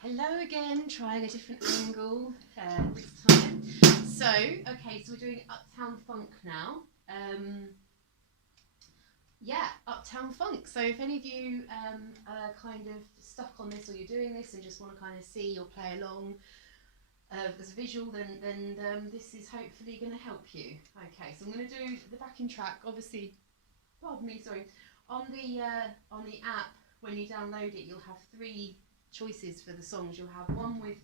Hello again, trying a different angle this time. So, okay, so we're doing Uptown Funk now. Yeah, Uptown Funk. So if any of you are kind of stuck on this, or you're doing this and just want to kind of see or play along as a visual, then this is hopefully going to help you. Okay, so I'm going to do the backing track. Obviously, pardon me, sorry. On the app, when you download it, you'll have three choices for the songs. You'll have one with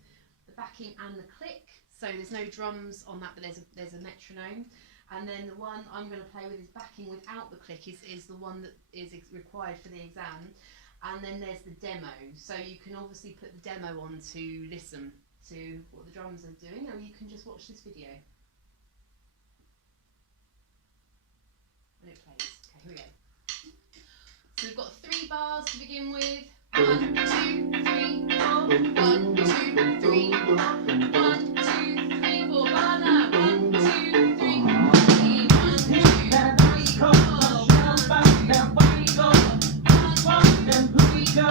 the backing and the click, so there's no drums on that, but there's a metronome. And then the one I'm going to play with is backing without the click, is the one that is required for the exam. And then there's the demo, so you can obviously put the demo on to listen to what the drums are doing, or you can just watch this video when it plays. Okay, here we go. So we've got 3 bars to begin with. 1, 2, 3, 4. 1, 2, 3, 4. 1, 2, 3, 4. Bar now. 1, 2, 3, 4. 1, 2, 3, 4.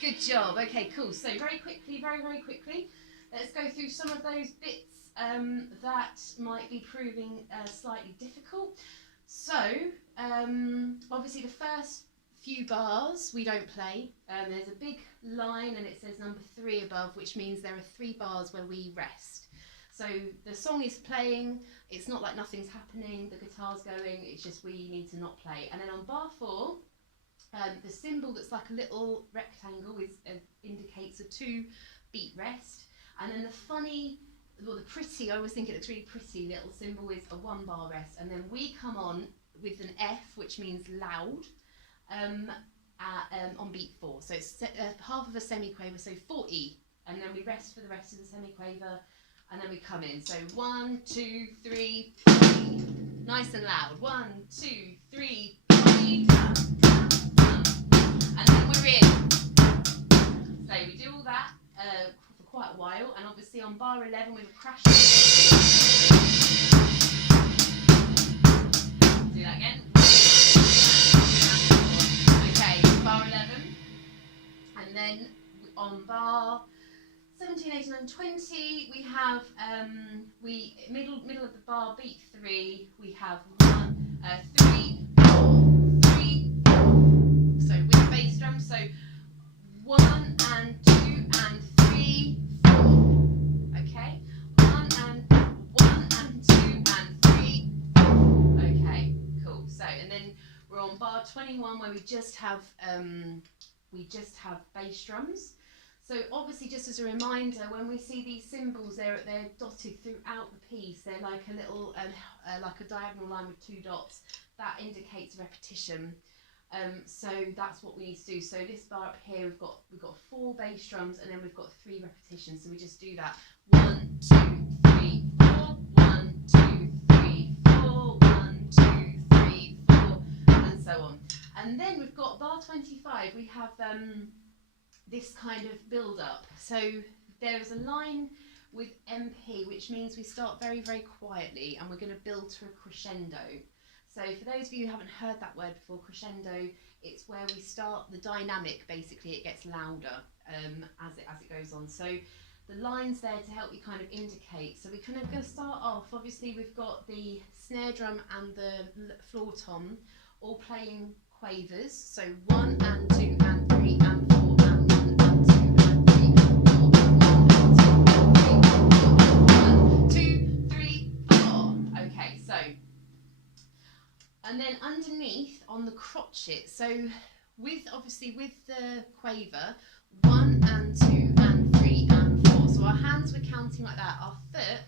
'Good job. Okay, cool. So very quickly, very quickly, let's go through some of those bits that might be proving slightly difficult. So, obviously the first few bars we don't play. There's a big line and it says number 3 above, which means there are 3 bars where we rest. So the song is playing, it's not like nothing's happening, the guitar's going, it's just we need to not play. And then on bar 4, the symbol that's like a little rectangle indicates a 2-beat rest, and then the funny, well, the pretty, I always think it looks really pretty, little symbol is a 1-bar rest, and then we come on with an F, which means loud, on beat 4. So it's half of a semiquaver, so 4E, and then we rest for the rest of the semiquaver, and then we come in. So 1, 2, 3, 4, nice and loud. 1, 2, 3, 4. And then we're in. So we do all that for quite a while, and obviously on bar 11 we were crashing. Do that again. Okay, bar 11. And then on bar 17, 18, and 20 we have middle of the bar, beat 3, we have 1, 3, 4, 3, 4. So with bass drum, so 1 and 2 and 3, 4. Okay, 1 and 2 and 3, 4. Okay, cool. So and then we're on bar 21 where we just have bass drums. So obviously, just as a reminder, when we see these symbols, they're dotted throughout the piece. They're like a little like a diagonal line with 2 dots. That indicates repetition. So that's what we need to do. So this bar up here, we've got 4 bass drums, and then we've got 3 repetitions. So we just do that. 1, 2, 3, 4. 1, 2, 3, 4. 1, 2, 3, 4, and so on. And then we've got bar 25. We have this kind of build up. So there's a line with MP, which means we start very quietly, and we're going to build to a crescendo. So for those of you who haven't heard that word before, crescendo it's where we start the dynamic. Basically, it gets louder as it goes on. So the line's there to help you kind of indicate. So we're kind of going to start off. Obviously, we've got the snare drum and the floor tom all playing quavers. So 1 and 2 and 3 and 4 and 1 and 2 and 3 and 4 and 1 2 3 4. Okay, so and then underneath on the crotchet. So with the quaver, 1 and 2 and 3 and 4. So our hands we're counting like that. Our foot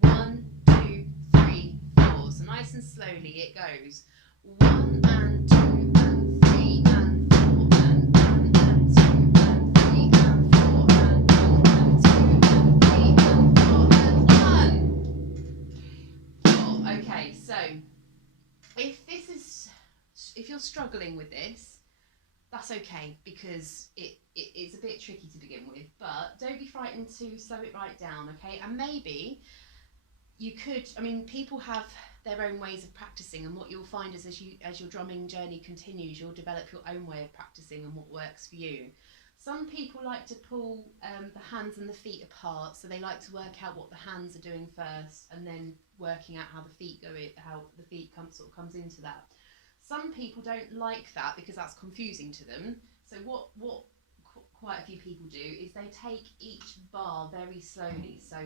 1 2 3 4. So nice and slowly it goes 1 and 2 and 3 and 4 and 1 and 2 and 3 and 4 and 1 and 2 and 3 and 4 and 1 4. Okay, so if you're struggling with this, that's okay, because it's a bit tricky to begin with, but don't be frightened to slow it right down, okay? And maybe you could, I mean, people have their own ways of practicing, and what you'll find is as your drumming journey continues, you'll develop your own way of practicing and what works for you. Some people like to pull the hands and the feet apart, so they like to work out what the hands are doing first and then working out how the feet comes into that. Some people don't like that because that's confusing to them. So what quite a few people do is they take each bar very slowly. So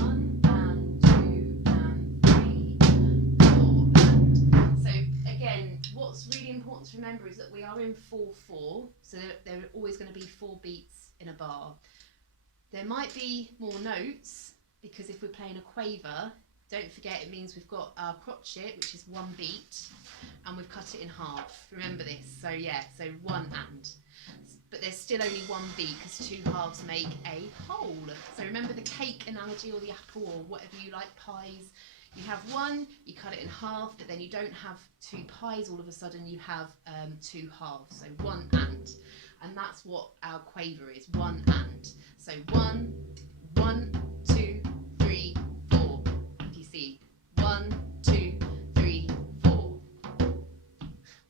1 and 2 and 3 and 4 and so again, what's really important to remember is that we are in 4/4, so there are always going to be 4 beats in a bar. There might be more notes because if we're playing a quaver, don't forget it means we've got our crotchet, which is 1 beat, and we've cut it in half. Remember this. So yeah, so 1 and. But there's still only 1 beat because 2 halves make a whole. So remember the cake analogy or the apple or whatever you like, pies. You have 1, you cut it in half, but then you don't have 2 pies all of a sudden, you have 2 halves. So 1 and that's what our quaver is, 1 and. So 1, 1, 2, 3, 4. Do you see? 1, 2, 3, 4.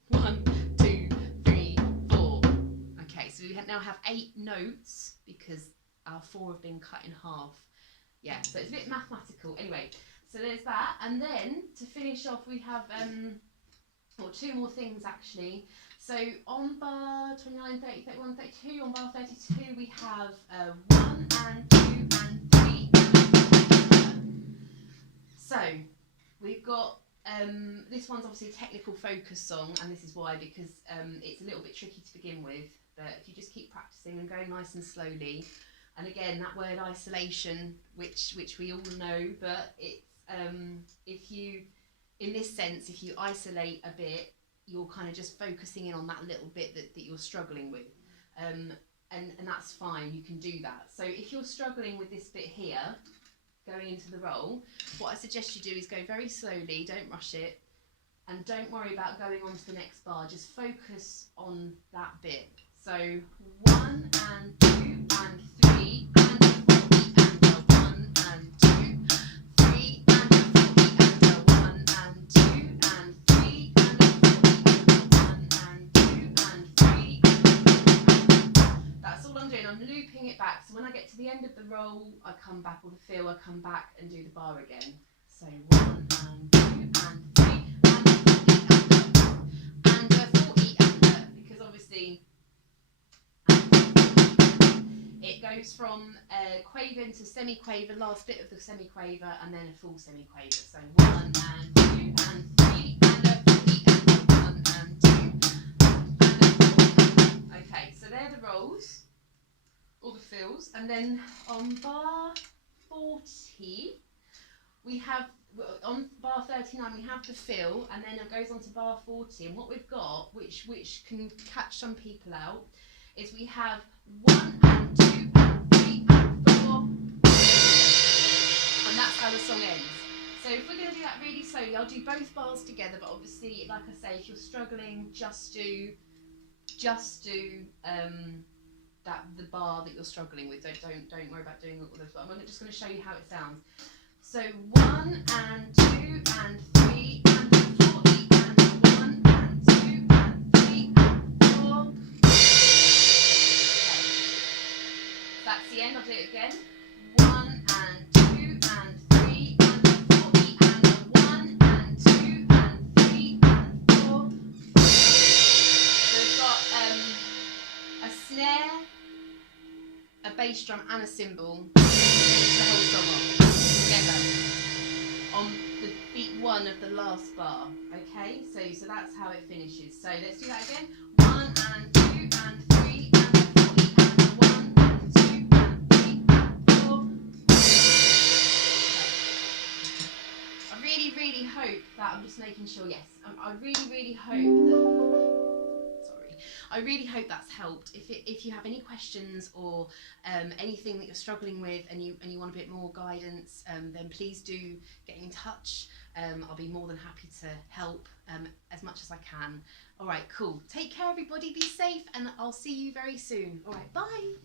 1, 2, 3, 4. Okay, so we now have 8 notes because our 4 have been cut in half. Yeah, so it's a bit mathematical. Anyway, so there's that. And then to finish off, we have 2 more things actually. So on bar 29, 30, 31, 32, on bar 32, we have 1 and 2 and 3. So we've got this one's obviously a technical focus song, and this is why, because it's a little bit tricky to begin with, but if you just keep practicing and going nice and slowly, and again that word isolation, which we all know, but it's if you, in this sense, if you isolate a bit, you're kind of just focusing in on that little bit that you're struggling with, and that's fine, you can do that. So if you're struggling with this bit here, going into the roll, what I suggest you do is go very slowly, don't rush it, and don't worry about going on to the next bar, just focus on that bit. So 1 and 2 and 3 and 4 and 1 and 2, 3 and 4 and 1 and 2 and 3 and 1 and 2 and 3. That's all I'm doing. I'm looping it back. So when I get to the end of the roll, I come back, or the fill, I come back and do the bar again. So 1 and 2 and 3 and 40 and because obviously it goes from quaver into semi-quaver, last bit of the semi-quaver, and then a full semi-quaver. So 1 and 2 and 3 and a 40 and 1 and 2 and 4. Okay, so they're the rolls, or the fills, and then on bar 40, we have, on bar 39 we have the fill, and then it goes on to bar 40, and what we've got, which can catch some people out, is we have 1 and 2 and 3 and 4, and that's how the song ends. So if we're going to do that really slowly, I'll do both bars together, but obviously, like I say, if you're struggling, just do the bar that you're struggling with. Don't worry about doing all those. I'm just going to show you how it sounds. So 1 and 2 and 3 and 40 and 1 and 2 and 3 and That's the end. I'll do it again. 1 and 2 and 3 and a 40 and a 1 and 2 and 3 and 4. So we've got a snare, a bass drum and a cymbal. Finish the whole song off together on the beat 1 of the last bar. Okay, so that's how it finishes. So let's do that again. 1 and 2 and 3 and a 40 and a 1 and 2 and 3 and 4. Okay. I really hope that, I'm just making sure, yes, I really hope that, sorry, I really hope that's helped. If you have any questions or anything that you're struggling with and you want a bit more guidance, then please do get in touch. I'll be more than happy to help as much as I can. All right, cool. Take care, everybody. Be safe, and I'll see you very soon. All right, bye.